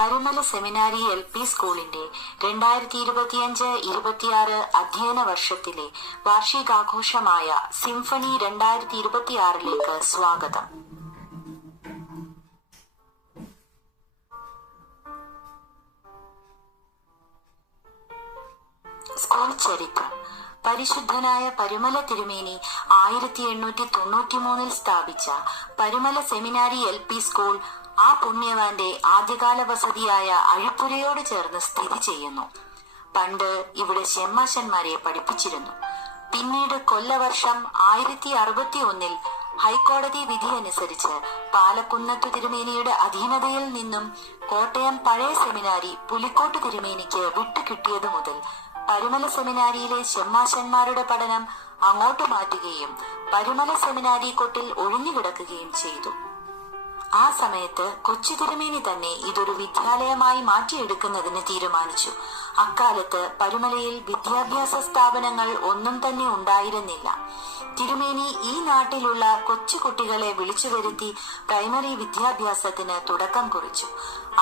പരുമല സെമിനാരി LP സ്കൂളിന്റെ 2025-26 അധ്യയന വർഷത്തിലെ വാർഷികാഘോഷമായ സിംഫണി 2026ലേക്ക് സ്വാഗതം. സ്കൂൾ ചരിത്രം. പരിശുദ്ധനായ പരുമല തിരുമേനി 1893 സ്ഥാപിച്ച പരുമല സെമിനാരി LP സ്കൂൾ ആ പുണ്യവാന്റെ ആദ്യകാല വസതിയായ അഴിപ്പുരയോട് ചേർന്ന് സ്ഥിതി ചെയ്യുന്നു. പണ്ട് ഇവിടെ ഷെമ്മാശന്മാരെ പഠിപ്പിച്ചിരുന്നു. പിന്നീട് കൊല്ലവർഷം 1061 ഹൈക്കോടതി വിധി അനുസരിച്ച് പാലക്കുന്നത്തു തിരുമേനിയുടെ അധീനതയിൽ നിന്നും കോട്ടയം പഴയ സെമിനാരി പുലിക്കോട്ട് തിരുമേനിക്ക് വിട്ടുകിട്ടിയതു മുതൽ പരുമല സെമിനാരിയിലെ ഷെമ്മാശന്മാരുടെ പഠനം അങ്ങോട്ട് മാറ്റുകയും പരുമല സെമിനാരി കൊട്ടിൽ ഒഴിഞ്ഞുകിടക്കുകയും ചെയ്തു. ആ സമയത്ത് കൊച്ചി തിരുമേനി തന്നെ ഇതൊരു വിദ്യാലയമായി മാറ്റിയെടുക്കുന്നതിന് തീരുമാനിച്ചു. അക്കാലത്ത് പരുമലയിൽ വിദ്യാഭ്യാസ സ്ഥാപനങ്ങൾ ഒന്നും തന്നെ ഉണ്ടായിരുന്നില്ല. തിരുമേനി ഈ നാട്ടിലുള്ള കൊച്ചു കുട്ടികളെ വിളിച്ചു വരുത്തി പ്രൈമറി വിദ്യാഭ്യാസത്തിന് തുടക്കം കുറിച്ചു.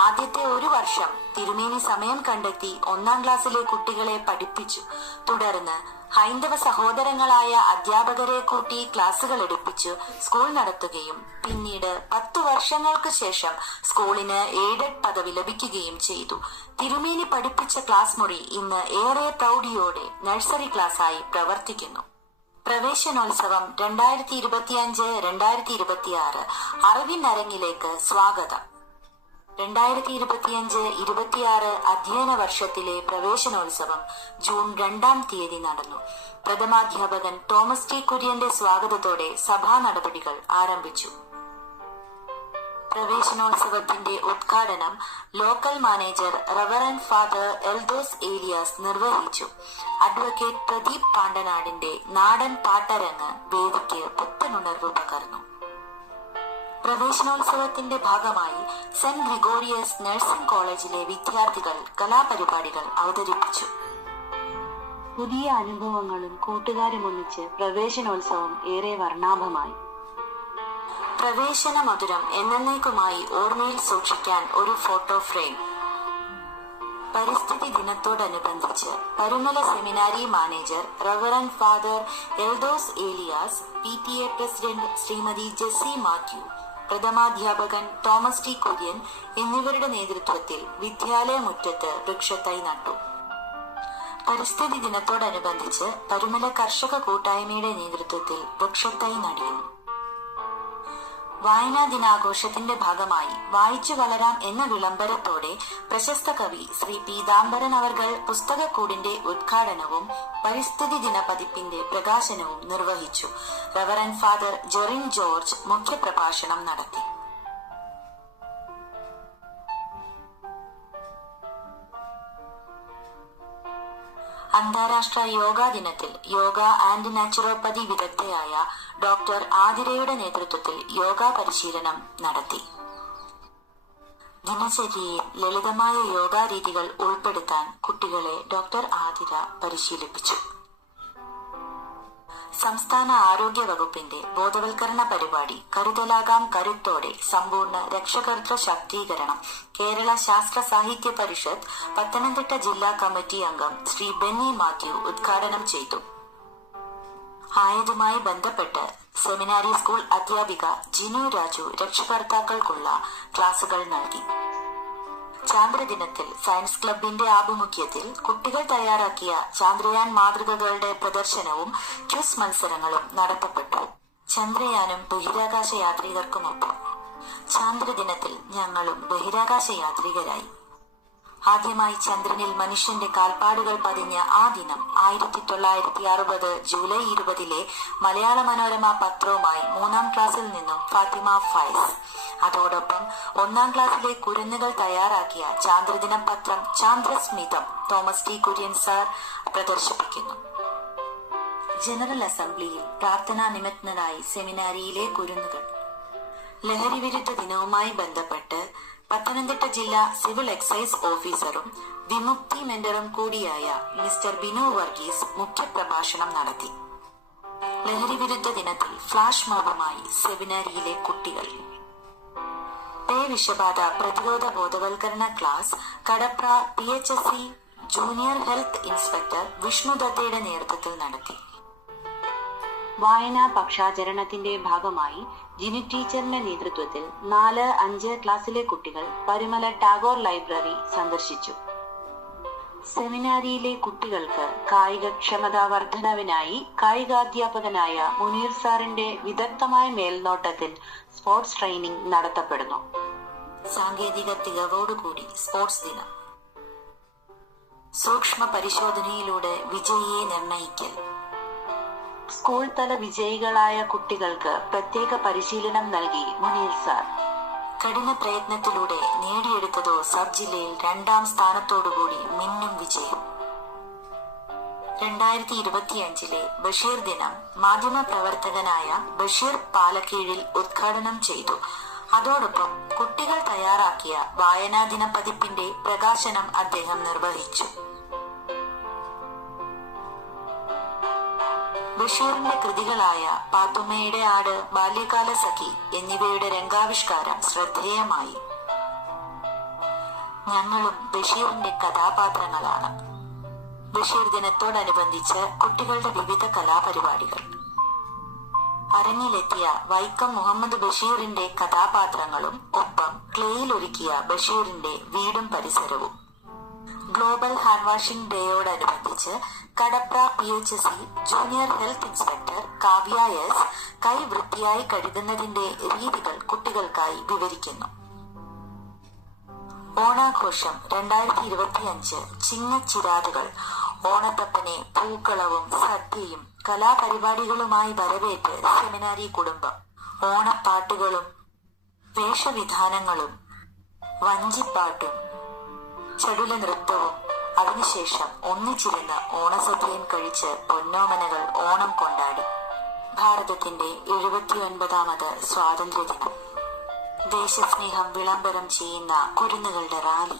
ആദ്യത്തെ ഒരു വർഷം തിരുമേനി സമയം കണ്ടെത്തി 1ാം ക്ലാസ്സിലെ കുട്ടികളെ പഠിപ്പിച്ചു. തുടർന്ന് ഹൈന്ദവ സഹോദരങ്ങളായ അധ്യാപകരെ കൂട്ടി ക്ലാസുകൾ എടുപ്പിച്ചു സ്കൂൾ നടത്തുകയും പിന്നീട് 10 വർഷങ്ങൾക്ക് ശേഷം സ്കൂളിന് എയ്ഡഡ് പദവി ലഭിക്കുകയും ചെയ്തു. തിരുമേനി പഠിപ്പിച്ച ക്ലാസ് മുറി ഇന്ന് ഏറെ പ്രൗഢിയോടെ നഴ്സറി ക്ലാസ്സായി പ്രവർത്തിക്കുന്നു. പ്രവേശനോത്സവം 2025-2026 അറിവിനരങ്ങിലേക്ക് സ്വാഗതം. 2025-26 അധ്യയന വർഷത്തിലെ പ്രവേശനോത്സവം ജൂൺ 2-ാം തീയതി നടന്നു. പ്രഥമാധ്യാപകൻ തോമസ് ടി കുര്യന്റെ സ്വാഗതത്തോടെ സഭാ നടപടികൾ ആരംഭിച്ചു. പ്രവേശനോത്സവത്തിന്റെ ഉദ്ഘാടനം local manager reverend father Eldhose Elias നിർവഹിച്ചു. അഡ്വക്കേറ്റ് പ്രദീപ് പാണ്ടനാടിന്റെ നാടൻ പാട്ടരങ്ങ് വേദിക്ക് പുത്തനുണർവ് പകർന്നു. പ്രവേശനോത്സവത്തിന്റെ ഭാഗമായി സെന്റ് ഗ്രിഗോറിയസ് നഴ്സിംഗ് കോളേജിലെ വിദ്യാർത്ഥികൾ കലാപരിപാടികൾ അവതരിപ്പിച്ചു. പുതിയ അനുഭവങ്ങളും കൂട്ടുകാരും ഒന്നിച്ച് പ്രവേശനോത്സവം ഏറെ വർണ്ണാഭമായി. പ്രവേശന മധുരം എന്നേക്കുമായി ഓർമ്മയിൽ സൂക്ഷിക്കാൻ ഒരു ഫോട്ടോ ഫ്രെയിം. പരിസ്ഥിതി ദിനത്തോടനുബന്ധിച്ച് Parumala seminary manager reverend father Eldhose Elias, PTA president Srimathi Jessy Mathew, പ്രഥമാധ്യാപകൻ തോമസ് ടി കുര്യൻ എന്നിവരുടെ നേതൃത്വത്തിൽ വിദ്യാലയ മുറ്റത്ത് വൃക്ഷത്തൈ നട്ടു. പരിസ്ഥിതി ദിനത്തോടനുബന്ധിച്ച് പരുമല കർഷക കൂട്ടായ്മയുടെ നേതൃത്വത്തിൽ വൃക്ഷത്തൈ നടിയുന്നു. വായനാ ദിനാഘോഷത്തിന്റെ ഭാഗമായി വായിച്ചു വളരാം എന്ന വിളംബരത്തോടെ പ്രശസ്ത കവി ശ്രീ പീതാംബരൻ അവർകൾ പുസ്തകക്കൂടിന്റെ ഉദ്ഘാടനവും പരിസ്ഥിതി ദിന പതിപ്പിന്റെ പ്രകാശനവും നിർവഹിച്ചു. റവറന്റ് ഫാദർ ജെറിൻ ജോർജ് മുഖ്യപ്രഭാഷണം നടത്തി. അന്താരാഷ്ട്ര യോഗാ ദിനത്തിൽ യോഗ ആൻഡ് നാച്ചുറോപ്പതി വിദഗ്ധയായ ഡോക്ടർ ആതിരയുടെ നേതൃത്വത്തിൽ യോഗാ പരിശീലനം നടത്തി. ദിനചര്യയിൽ ലളിതമായ യോഗാ രീതികൾ ഉൾപ്പെടുത്താൻ കുട്ടികളെ ഡോക്ടർ ആതിര പരിശീലിപ്പിച്ചു. സംസ്ഥാന ആരോഗ്യ വകുപ്പിന്റെ ബോധവൽക്കരണ പരിപാടി കരുതലാകാം കരുത്തോടെ സമ്പൂർണ്ണ രക്ഷകർതൃ ശാക്തീകരണം കേരള ശാസ്ത്ര സാഹിത്യ പരിഷത്ത് പത്തനംതിട്ട ജില്ലാ കമ്മിറ്റി അംഗം ശ്രീ ബെന്നി മാത്യു ഉദ്ഘാടനം ചെയ്തു. ആയതുമായി ബന്ധപ്പെട്ട് സെമിനാരി സ്കൂൾ അധ്യാപിക ജിനു രാജു രക്ഷകർത്താക്കൾക്കുള്ള ക്ലാസുകൾ നൽകി. ചാന്ദ്രദിനത്തിൽ സയൻസ് ക്ലബിന്റെ ആഭിമുഖ്യത്തിൽ കുട്ടികൾ തയ്യാറാക്കിയ ചാന്ദ്രയാൻ മാതൃകകളുടെ പ്രദർശനവും ക്വിസ് മത്സരങ്ങളും നടത്തപ്പെട്ടു. ചന്ദ്രയാനും ബഹിരാകാശ യാത്രികർക്കുമൊപ്പം ചാന്ദ്രദിനത്തിൽ ഞങ്ങളും ബഹിരാകാശ യാത്രികരായി. ആദ്യമായി ചന്ദ്രനിൽ മനുഷ്യന്റെ കാൽപ്പാടുകൾ പതിഞ്ഞ ആ ദിനം 1960 ജൂലൈ 20 മലയാള മനോരമ പത്രവുമായി 3ാം ക്ലാസ്സിൽ നിന്നും ഫാത്തിമ ഫൈസ്, അതോടൊപ്പം 1ാം ക്ലാസ്സിലെ കുരുന്നുകൾ തയ്യാറാക്കിയ ചാന്ദ്രദിന പത്രം ചാന്ദ്രസ്മിതം തോമസ് ടി കുര്യൻ സാർ പ്രദർശിപ്പിക്കുന്നു. ജനറൽ അസംബ്ലിയിൽ പ്രാർത്ഥനാ നിമിത്തനായി സെമിനാരിയിലെ കുരുന്നുകൾ. ലഹരി വിരുദ്ധ ദിനവുമായി ബന്ധപ്പെട്ട് പത്തനംതിട്ട ജില്ലാ സിവിൽ എക്സൈസ് ഓഫീസറും വിമുക്തി മെന്ററും കൂടിയായ മിസ്റ്റർ ബിനു വർഗീസ് മുഖ്യപ്രഭാഷണം നടത്തി. ലഹരി വിരുദ്ധ ദിനത്തിൽ ഫ്ലാഷ് മോബുമായി സെമിനാരിയിലെ കുട്ടികൾ. വിഷബാധ പ്രതിരോധ ബോധവൽക്കരണ class Kadapra PHSC junior health inspector വിഷ്ണുദത്തയുടെ നേതൃത്വത്തിൽ നടത്തി. വായനാ പക്ഷാചരണത്തിന്റെ ഭാഗമായി ജിനു ടീച്ചറിന്റെ നേതൃത്വത്തിൽ 4-5 ക്ലാസ്സിലെ കുട്ടികൾ പരുമല ടാഗോർ ലൈബ്രറി സന്ദർശിച്ചു. സെമിനാരിയിലെ കുട്ടികൾക്ക് കായികക്ഷമതാ വർധനവിനായി കായികാധ്യാപകനായ മുനീർ സാറിന്റെ വിദഗ്ധമായ മേൽനോട്ടത്തിൽ സ്പോർട്സ് ട്രെയിനിംഗ് നടത്തപ്പെടുന്നു. സാങ്കേതിക തികവോടുകൂടി സ്പോർട്സ് ദിനം. സൂക്ഷ്മ പരിശോധനയിലൂടെ വിജയിയെ നിർണയിക്കൽ. സ്കൂൾ തല വിജയികളായ കുട്ടികൾക്ക് പ്രത്യേക പരിശീലനം നൽകി മുനീർ സാർ. കഠിന പ്രയത്നത്തിലൂടെ നേടിയെടുത്തതോ സബ് ജില്ലയിൽ 2ാം സ്ഥാനത്തോടുകൂടി മിന്നും വിജയം. 2025 ബഷീർ ദിനം മാധ്യമ പ്രവർത്തകനായ ബഷീർ പാലക്കീഴിൽ ഉദ്ഘാടനം ചെയ്തു. അതോടൊപ്പം കുട്ടികൾ തയ്യാറാക്കിയ വായനാ ദിന പതിപ്പിന്റെ പ്രകാശനം അദ്ദേഹം നിർവഹിച്ചു. ബഷീറിന്റെ കൃതികളായ പാത്തുമ്മയുടെ ആട്, ബാല്യകാല സഖി എന്നിവയുടെ രംഗാവിഷ്കാരം ശ്രദ്ധേയമായി. ഞങ്ങളും ബഷീറിന്റെ കഥാപാത്രങ്ങളാണ്. ബഷീർ ദിനത്തോടനുബന്ധിച്ച് കുട്ടികളുടെ വിവിധ കലാപരിപാടികൾ. അരങ്ങിലെത്തിയ വൈക്കം മുഹമ്മദ് ബഷീറിന്റെ കഥാപാത്രങ്ങളും ഒപ്പം ക്ലേയിൽ ഒരുക്കിയ ബഷീറിന്റെ വീടും പരിസരവും. ഗ്ലോബൽ ഹാൻഡ് വാഷിംഗ് ഡേയോടനുബന്ധിച്ച് Kadapra PHSC junior health inspector Kavya S കൈ വൃത്തിയായി കഴുകുന്നതിന്റെ രീതികൾ കുട്ടികൾക്കായി വിവരിക്കുന്നു. ഓണാഘോഷം 2025 ചിങ്ങച്ചിരാതുകൾ. ഓണത്തപ്പനെ പൂക്കളവും സദ്യയും കലാപരിപാടികളുമായി വരവേറ്റ് സെമിനാരി കുടുംബം. ഓണപ്പാട്ടുകളും വേഷവിധാനങ്ങളും വഞ്ചിപ്പാട്ടും ചടുല നൃത്തവും. അതിനുശേഷം ഒന്നിച്ചിരുന്ന് ഓണസദ്യയും കഴിച്ച് പൊന്നോമനകൾ ഓണം കൊണ്ടാടി. ഭാരതത്തിന്റെ 79ാമത് സ്വാതന്ത്ര്യദിനം. ദേശസ്നേഹം വിളംബരം ചെയ്യുന്ന കുരുന്നുകളുടെ റാലി.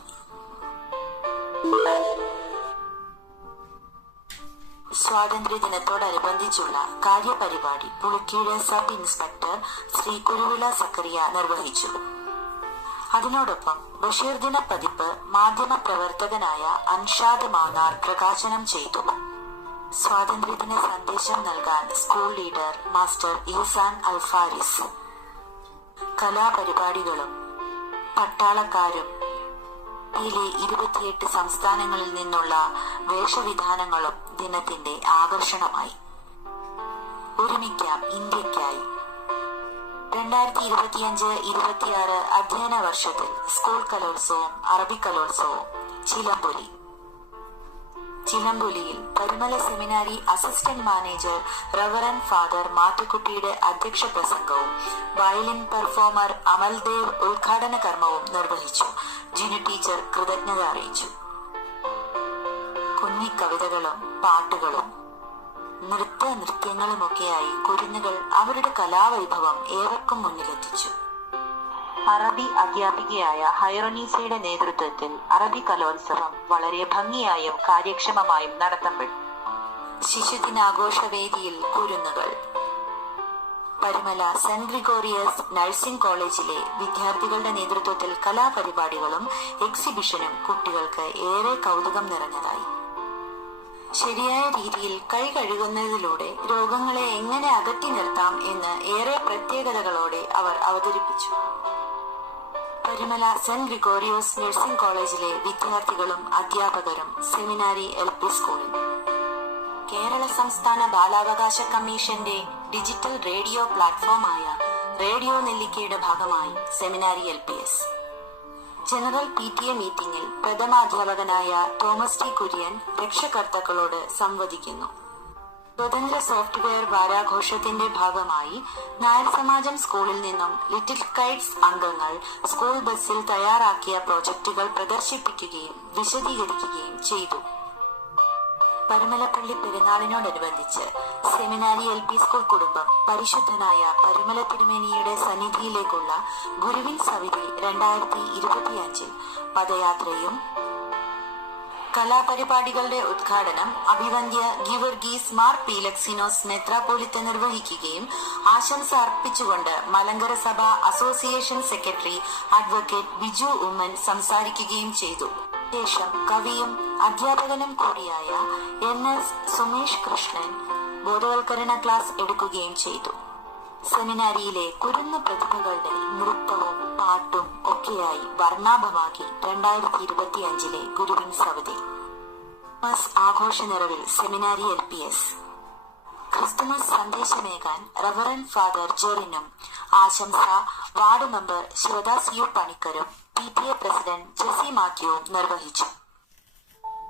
സ്വാതന്ത്ര്യദിനത്തോടനുബന്ധിച്ചുള്ള കാര്യപരിപാടി പുളിക്കീട് സബ് ഇൻസ്പെക്ടർ ശ്രീ കുരുവിള സക്കറിയ നിർവഹിച്ചു. അതിനോടൊപ്പം ബഷീർ ദിന പതിപ്പ് മാധ്യമ പ്രവർത്തകനായ അൻഷാദ് മാന്നാർ പ്രകാശനം ചെയ്തു. സ്വാതന്ത്ര്യദിന സന്ദേശം നൽകാൻ സ്കൂൾ ലീഡർ മാസ്റ്റർ ഈസാൻ അൽഫാരിസ്. കലാപരിപാടികളും പട്ടാളക്കാരും 28 സംസ്ഥാനങ്ങളിൽ നിന്നുള്ള വേഷവിധാനങ്ങളും ദിനത്തിന്റെ ആകർഷണമായി. ഒരുമിക്കാം ഇന്ത്യക്കായി. 2025-26 അധ്യയന വർഷത്തിൽ സ്കൂൾ കലോത്സവം, അറബി കലോത്സവം ചിലമ്പൊലിയിൽ പരുമല സെമിനാരി അസിസ്റ്റന്റ് മാനേജർ റവറൻ ഫാദർ മാത്തുക്കുട്ടിയുടെ അധ്യക്ഷ പ്രസംഗവും വയലിൻ പെർഫോമർ അമൽദേവ് ഉദ്ഘാടന കർമ്മവും നിർവഹിച്ചു. ജിനു ടീച്ചർ കൃതജ്ഞത അറിയിച്ചു. കുഞ്ഞിക്കവിതകളും പാട്ടുകളും നൃത്യങ്ങളുമൊക്കെയായി കുരുന്നുകൾ അവരുടെ കലാവൈഭവം ഏവർക്കും മുന്നിലെത്തിച്ചു. അറബി അധ്യാപികയായ ഹൈറോനീസയുടെ നേതൃത്വത്തിൽ അറബി കലോത്സവം വളരെ ഭംഗിയായും കാര്യക്ഷമമായും നടത്തപ്പെട്ടു. ശിശുദിനാഘോഷവേദിയിൽ കുരുന്നുകൾ. പരുമല സെന്റ് ഗ്രിഗോറിയസ് നഴ്സിംഗ് കോളേജിലെ വിദ്യാർത്ഥികളുടെ നേതൃത്വത്തിൽ കലാപരിപാടികളും എക്സിബിഷനും കുട്ടികൾക്ക് ഏറെ കൗതുകം നിറഞ്ഞതായി. ശരിയായ രീതിയിൽ കൈ കഴുകുന്നതിലൂടെ രോഗങ്ങളെ എങ്ങനെ അകറ്റി നിർത്താം എന്ന് ഏറെ പ്രത്യേകതകളോടെ അവർ അവതരിപ്പിച്ചു. പരുമല സെന്റ് ഗ്രിഗോറിയോസ് നഴ്സിംഗ് കോളേജിലെ വിദ്യാർത്ഥികളും അധ്യാപകരും സെമിനാരി LP സ്കൂളിൽ. കേരള സംസ്ഥാന ബാലാവകാശ കമ്മീഷന്റെ ഡിജിറ്റൽ റേഡിയോ പ്ലാറ്റ്ഫോമായ റേഡിയോ നെല്ലിക്കയുടെ ഭാഗമായി സെമിനാരി LPS ജനറൽ PTA മീറ്റിംഗിൽ പ്രഥമാധ്യാപകനായ തോമസ് ടി കുര്യൻ രക്ഷകർത്താക്കളോട് സംവദിക്കുന്നു. സ്വതന്ത്ര സോഫ്റ്റ്വെയർ വാരാഘോഷത്തിന്റെ ഭാഗമായി നായർ സമാജം സ്കൂളിൽ നിന്നും ലിറ്റിൽ കൈറ്റ്സ് അംഗങ്ങൾ സ്കൂൾ ബസ്സിൽ തയ്യാറാക്കിയ പ്രോജക്റ്റുകൾ പ്രദർശിപ്പിക്കുകയും വിശദീകരിക്കുകയും ചെയ്തു. പരുമലപ്പള്ളി പെരുന്നാളിനോടനുബന്ധിച്ച് സെമിനാരി LP സ്കൂൾ കുടുംബം പരിശുദ്ധനായ പരുമല തിരുമേനിയുടെ സന്നിധിയിലേക്കുള്ള ഗുരുവിൻ സവിധി 2025 പദയാത്രയും കലാപരിപാടികളുടെ ഉദ്ഘാടനം അഭിവന്ദ്യ ഗിവർഗീസ് മാർ പീലക്സിനോസ് മെത്രാപ്പോലിത്ത നിർവഹിക്കുകയും ആശംസ അർപ്പിച്ചുകൊണ്ട് മലങ്കര സഭ association secretary advocate Biju Oommen സംസാരിക്കുകയും ചെയ്തു. ശേഷം കവിയും അധ്യാപകനും കൂടിയായ NS സുമേഷ് കൃഷ്ണൻ ബോധവൽക്കരണ ക്ലാസ് എടുക്കുകയും ചെയ്തു. സെമിനാരിയിലെ കുരുന്നു പ്രതിഭകളുടെ നൃത്തവും പാട്ടും ഒക്കെയായി വർണ്ണാഭമാക്കി 2025 ഗുരുവിൻ സവതി ക്രിസ്മസ് ആഘോഷ നിറവിൽ സെമിനാരി LPS. ക്രിസ്തുമസ് സന്ദേശമേകാൻ റവറന്റ് ഫാദർ ജെറിനും ആശംസ വാർഡ് മെമ്പർ ശിവദാസ് യു പണിക്കരും PTA പ്രസിഡന്റ് ജെസി മാത്യുവും നിർവഹിച്ചു.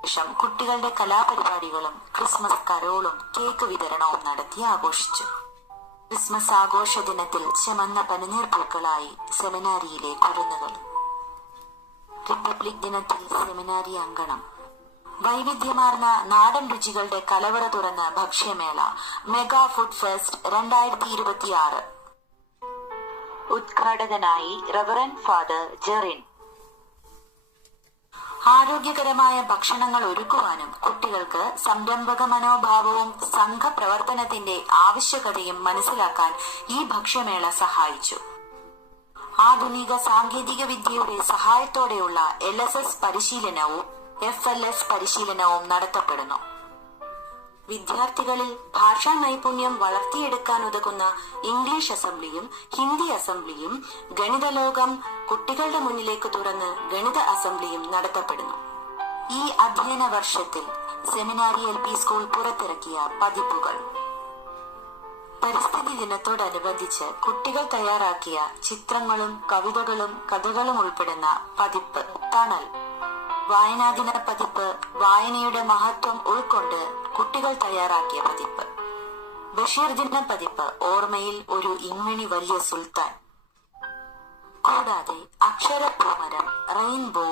ശേഷം കുട്ടികളുടെ കലാപരിപാടികളും ക്രിസ്മസ് കരോളും കേക്ക് വിതരണവും നടത്തി ആഘോഷിച്ചു. ക്രിസ്മസ് ആഘോഷ ദിനത്തിൽ ചെമന്ന പനിനീർ പൂക്കളായി സെമിനാരിയിലെ കുരുന്നുകൾ. റിപ്പബ്ലിക് ദിനത്തിൽ സെമിനാരി അങ്കണം. വൈവിധ്യമാർന്ന നാടൻ രുചികളുടെ കലവറ തുറന്ന ഭക്ഷ്യമേള മെഗാ ഫുഡ് ഫെസ്റ്റ് 2026. ഉദ്ഘാടകനായി റവറന്റ് ഫാദർ ജെറിൻ. ആരോഗ്യകരമായ ഭക്ഷണങ്ങൾ ഒരുക്കുവാനും കുട്ടികൾക്ക് സംരംഭക മനോഭാവവും സംഘപ്രവർത്തനത്തിന്റെ ആവശ്യകതയും മനസ്സിലാക്കാൻ ഈ ഭക്ഷ്യമേള സഹായിച്ചു. ആധുനിക സാങ്കേതിക വിദ്യയുടെ സഹായത്തോടെയുള്ള LSS പരിശീലനവും FLS പരിശീലനവും നടത്തപ്പെടുന്നു. വിദ്യാർത്ഥികളിൽ ഭാഷാ നൈപുണ്യം വളർത്തിയെടുക്കാൻ ഉതകുന്ന ഇംഗ്ലീഷ് അസംബ്ലിയും ഹിന്ദി അസംബ്ലിയും ഗണിത ലോകം കുട്ടികളുടെ മുന്നിലേക്ക് തുറന്ന് ഗണിത അസംബ്ലിയും നടത്തപ്പെടുന്നു. ഈ അധ്യയന വർഷത്തിൽ സെമിനാരി LP സ്കൂൾ പുറത്തിറക്കിയ പതിപ്പുകൾ. പരിസ്ഥിതി ദിനത്തോടനുബന്ധിച്ച് കുട്ടികൾ തയ്യാറാക്കിയ ചിത്രങ്ങളും കവിതകളും കഥകളും ഉൾപ്പെടുന്ന പതിപ്പ് തണൽ. വായനാദിന പതിപ്പ് വായനയുടെ മഹത്വം ഉൾക്കൊണ്ട് കുട്ടികൾ തയ്യാറാക്കിയ പതിപ്പ്. ബഷീർ ദിന പതിപ്പ് ഓർമ്മയിൽ ഒരു ഇമ്മിണി വലിയ സുൽത്താൻ. കൂടാതെ അക്ഷരപ്പൂമരം, റെയിൻബോ,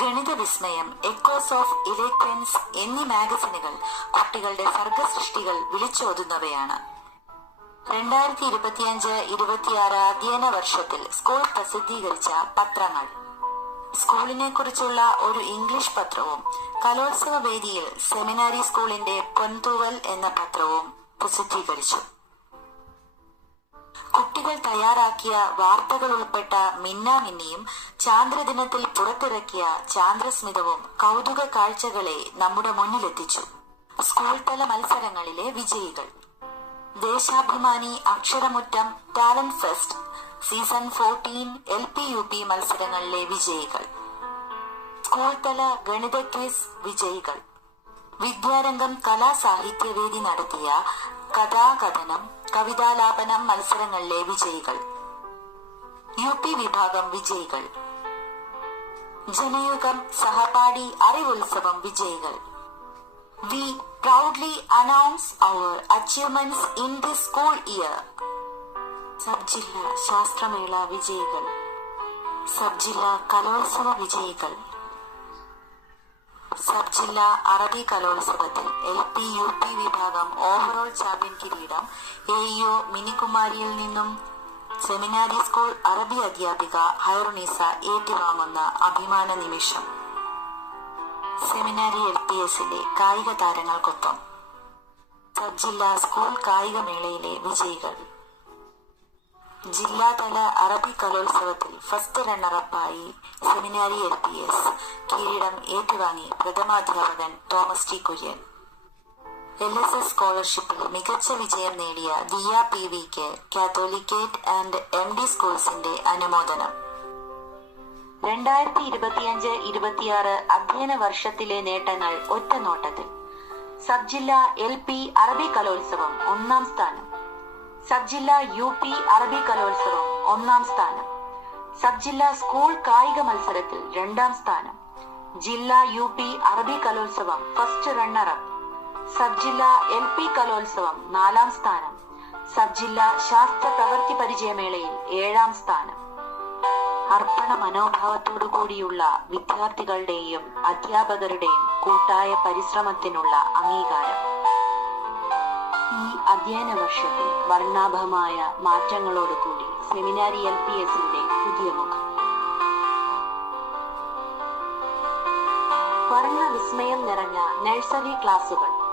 ഗണിത വിസ്മയം, എക്കോസ് ഓഫ് ഇലക്വൻസ് എന്നീ മാഗസിനുകൾ കുട്ടികളുടെ സർഗസൃഷ്ടികൾ വിളിച്ചോതുന്നവയാണ്. 2025-26 അധ്യയന വർഷത്തിൽ സ്കൂൾ പ്രസിദ്ധീകരിച്ച പത്രങ്ങൾ. സ്കൂളിനെ കുറിച്ചുള്ള ഒരു ഇംഗ്ലീഷ് പത്രവും കലോത്സവ വേദിയിൽ സെമിനാരി സ്കൂളിന്റെ പൊൻതൂവൽ എന്ന പത്രവും പ്രസിദ്ധീകരിച്ചു. കുട്ടികൾ തയ്യാറാക്കിയ വാർത്തകൾ ഉൾപ്പെട്ട മിന്നാമിന്നിയും ചാന്ദ്രദിനത്തിൽ പുറത്തിറക്കിയ ചാന്ദ്രസ്മിതവും കൗതുക കാഴ്ചകളെ നമ്മുടെ മുന്നിലെത്തിച്ചു. സ്കൂൾ തല മത്സരങ്ങളിലെ വിജയികൾ. Deshabhimani Aksharamuttam talent fest season 14 LP-UP മത്സരങ്ങളിലെ വിജയികൾ. സ്കൂൾ തല ഗണിത ക്വിസ് വിജയികൾ. വിദ്യാരംഗം കലാസാഹിത്യവേദി നടത്തിയ കഥാകഥനം കവിതാലാപനം മത്സരങ്ങളിലെ വിജയികൾ. UP വിഭാഗം വിജയികൾ. ജനയുഗം സഹപാഠി അറിവുത്സവം വിജയികൾ. We proudly announce our achievements in this school year. Sub ജില്ലാ ശാസ്ത്രമേള വിജയികൾ. സബ് ജില്ലാ കലോത്സവ വിജയികൾ. സബ് ജില്ലാ അറബി കലോത്സവത്തിൽ LP-UP വിഭാഗം ഓവറോൾ ചാമ്പ്യൻ കിരീടം AEO മിനികുമാരിയിൽ നിന്നും സെമിനാരി സ്കൂൾ അറബി അധ്യാപിക ഹൈറുനീസ ഏറ്റുവാങ്ങുന്ന അഭിമാന നിമിഷം. സെമിനാരി LPSലെ കായിക താരങ്ങൾക്കൊപ്പം സബ് ജില്ലാ സ്കൂൾ കായികമേളയിലെ വിജയികൾ. ജില്ലാതല അറബി കലോത്സവത്തിൽ ഫസ്റ്റ് റണ്ണറപ്പായി സെമിനാരി LPS കിരീടം ഏറ്റുവാങ്ങി പ്രഥമാധ്യാപകൻ തോമസ് ടി കുര്യൻ. LSS സ്കോളർഷിപ്പിൽ മികച്ച വിജയം നേടിയ ദിയ PVക്ക് കാത്തോലിക്കേറ്റ് ആൻഡ് MD സ്കൂൾസിന്റെ അനുമോദനം. 2025-26 അധ്യയന വർഷത്തിലെ നേട്ടങ്ങൾ ഒറ്റനോട്ടത്തിൽ. സബ് ജില്ലാ LP അറബി കലോത്സവം 1ാം സ്ഥാനം. സബ് ജില്ലാ UP അറബി കലോത്സവം 1ാം സ്ഥാനം. സബ് ജില്ലാ സ്കൂൾ കായിക മത്സരത്തിൽ 2ാം സ്ഥാനം. ജില്ലാ UP അറബി കലോത്സവം ഫസ്റ്റ് റണ്ണറപ്പ്. സബ് ജില്ലാ LP കലോത്സവം 4ാം സ്ഥാനം. സബ് ജില്ലാ ശാസ്ത്ര പ്രവൃത്തി പരിചയമേളയിൽ 7ാം സ്ഥാനം. അർപ്പണ മനോഭാവത്തോടുകൂടിയുള്ള വിദ്യാർത്ഥികളുടെയും അധ്യാപകരുടെയും കൂട്ടായ പരിശ്രമത്തിനുള്ള അംഗീകാരം. ഈ അധ്യയന വർഷത്തിൽ വർണ്ണാഭമായ മാറ്റങ്ങളോടുകൂടി സെമിനാരി LPSന്റെ പുതിയ മുഖം. നിറഞ്ഞ നഴ്സറി ക്ലാസുകൾ.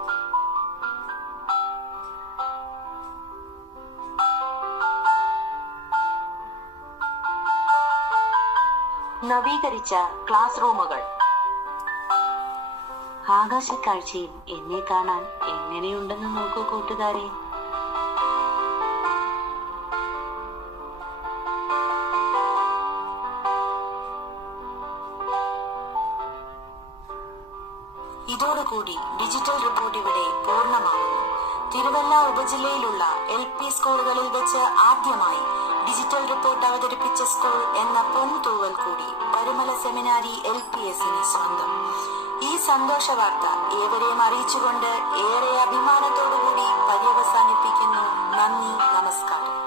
നവീകരിച്ച ക്ലാസ് റൂമുകൾ. ആകാശക്കാഴ്ചയിൽ എന്നെ കാണാൻ എങ്ങനെയുണ്ടെന്ന് നോക്കൂ കൂട്ടുകാരെ. ഇതോടുകൂടി ഡിജിറ്റൽ റിപ്പോർട്ട് ഇവിടെ പൂർണ്ണമാകുന്നു. തിരുവല്ല ഉപജില്ലയിലുള്ള LP സ്കൂളുകളിൽ വെച്ച് ആദ്യമായി ഡിജിറ്റൽ റിപ്പോർട്ട് അവതരിപ്പിച്ച സ്കൂൾ എന്ന പൊൻതൂവൽ കൂടി പരുമല സെമിനാരി LPSന് സ്വന്തം. ഈ സന്തോഷ വാർത്ത ഏവരെയും അറിയിച്ചുകൊണ്ട് ഏറെ അഭിമാനത്തോടുകൂടി പര്യവസാനിപ്പിക്കുന്നു. നന്ദി, നമസ്കാരം.